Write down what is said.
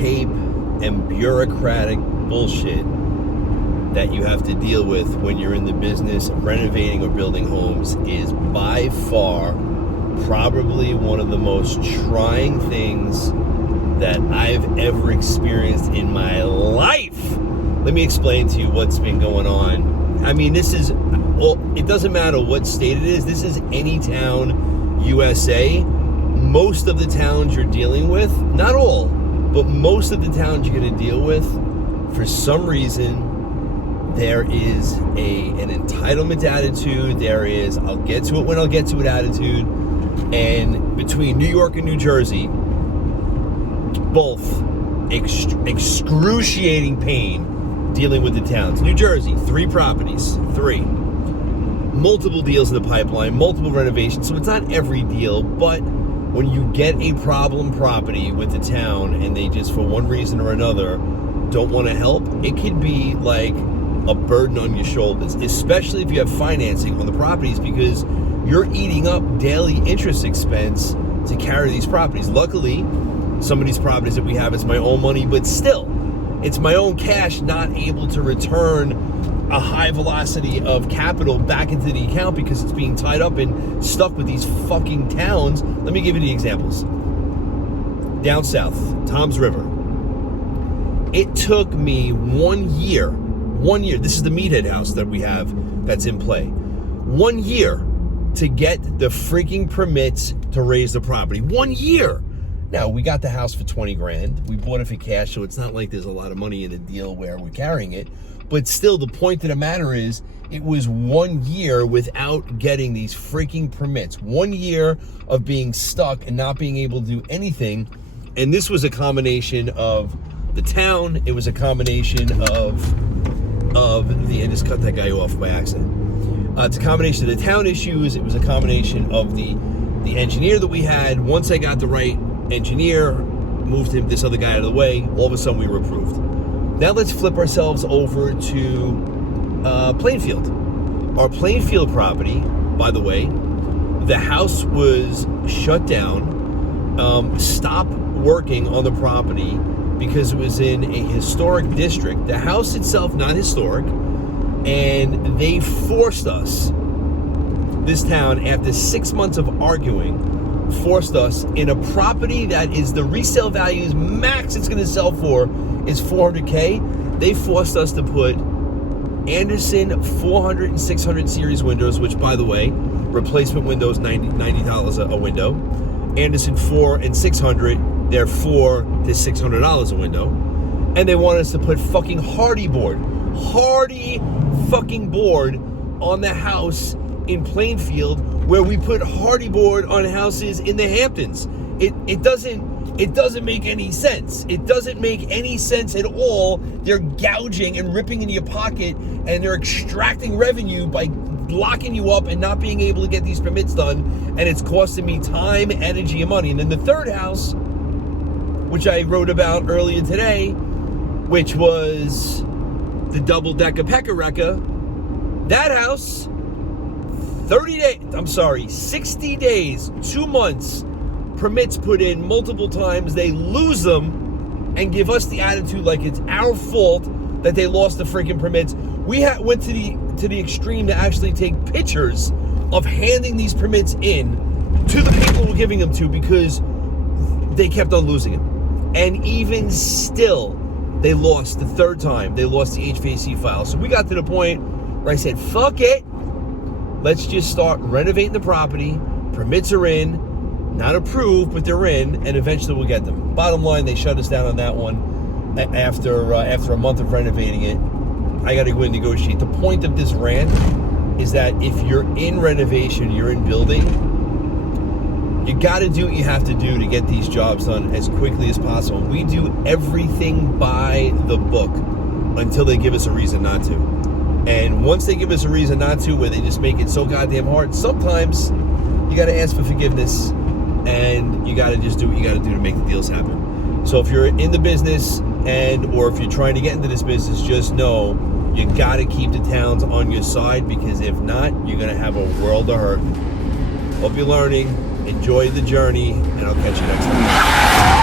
tape and bureaucratic bullshit that you have to deal with when you're in the business of renovating or building homes is by far probably one of the most trying things that I've ever experienced in my life. Let me explain to you what's been going on. I mean, this is, it doesn't matter what state it is. This is any town, USA. Most of the towns you're dealing with, not all, but most of the towns you're going to deal with, for some reason, there is an entitlement attitude. There is, I'll get to it when I'll get to it attitude. And between New York and New Jersey, both excruciating pain dealing with the towns. New Jersey, 3 properties, 3. Multiple deals in the pipeline, multiple renovations. So it's not every deal, but when you get a problem property with the town and they just, for one reason or another, don't want to help, it could be like a burden on your shoulders, especially if you have financing on the properties, because you're eating up daily interest expense to carry these properties. Luckily, some of these properties that we have, it's my own money, but still, it's my own cash not able to return a high velocity of capital back into the account because it's being tied up and stuck with these fucking towns. Let me give you the examples. Down south, Toms River. It took me 1 year, this is the Meathead house that we have that's in play, 1 year to get the freaking permits to raise the property. 1 year. Now, we got the house for 20 grand. We bought it for cash, so it's not like there's a lot of money in the deal where we're carrying it. But still, the point of the matter is, it was 1 year without getting these freaking permits. 1 year of being stuck and not being able to do anything. And this was a combination of the town. It was a combination of the, I just cut that guy off by accident. It's a combination of the town issues. It was a combination of the engineer that we had. Once I got the right engineer, moved this other guy out of the way, all of a sudden we were approved. Now let's flip ourselves over to Plainfield. Our Plainfield property, by the way, the house was shut down, stopped working on the property because it was in a historic district. The house itself, not historic, and they forced us, this town, after 6 months of arguing, forced us in a property that is the resale value is max it's going to sell for is $400K. They forced us to put Andersen 400 and 600 series windows, which, by the way, replacement windows $90 a window. Andersen 4 and 600, they're $400 to $600 a window. And they wanted us to put fucking Hardy fucking board on the house in Plainfield, where we put Hardy board on houses in the Hamptons. It doesn't make any sense. It doesn't make any sense at all. They're gouging and ripping into your pocket, and they're extracting revenue by locking you up and not being able to get these permits done, and it's costing me time, energy, and money. And then the third house, which I wrote about earlier today, which was the double-decker Pecker-Wrecker, that house, 60 days, 2 months, permits put in multiple times, they lose them and give us the attitude like it's our fault that they lost the freaking permits. We went to the extreme to actually take pictures of handing these permits in to the people we're giving them to because they kept on losing them. And even still, they lost the third time. They lost the HVAC file. So we got to the point where I said, fuck it. Let's just start renovating the property. Permits are in. Not approved, but they're in, and eventually we'll get them. Bottom line, they shut us down on that one after a month of renovating it. I got to go and negotiate. The point of this rant is that if you're in renovation, you're in building, you got to do what you have to do to get these jobs done as quickly as possible. We do everything by the book until they give us a reason not to. And once they give us a reason not to, where they just make it so goddamn hard, sometimes you got to ask for forgiveness, and you got to just do what you got to do to make the deals happen. So if you're in the business or if you're trying to get into this business, just know you got to keep the towns on your side, because if not, you're going to have a world of hurt. Hope you're learning. Enjoy the journey, and I'll catch you next time.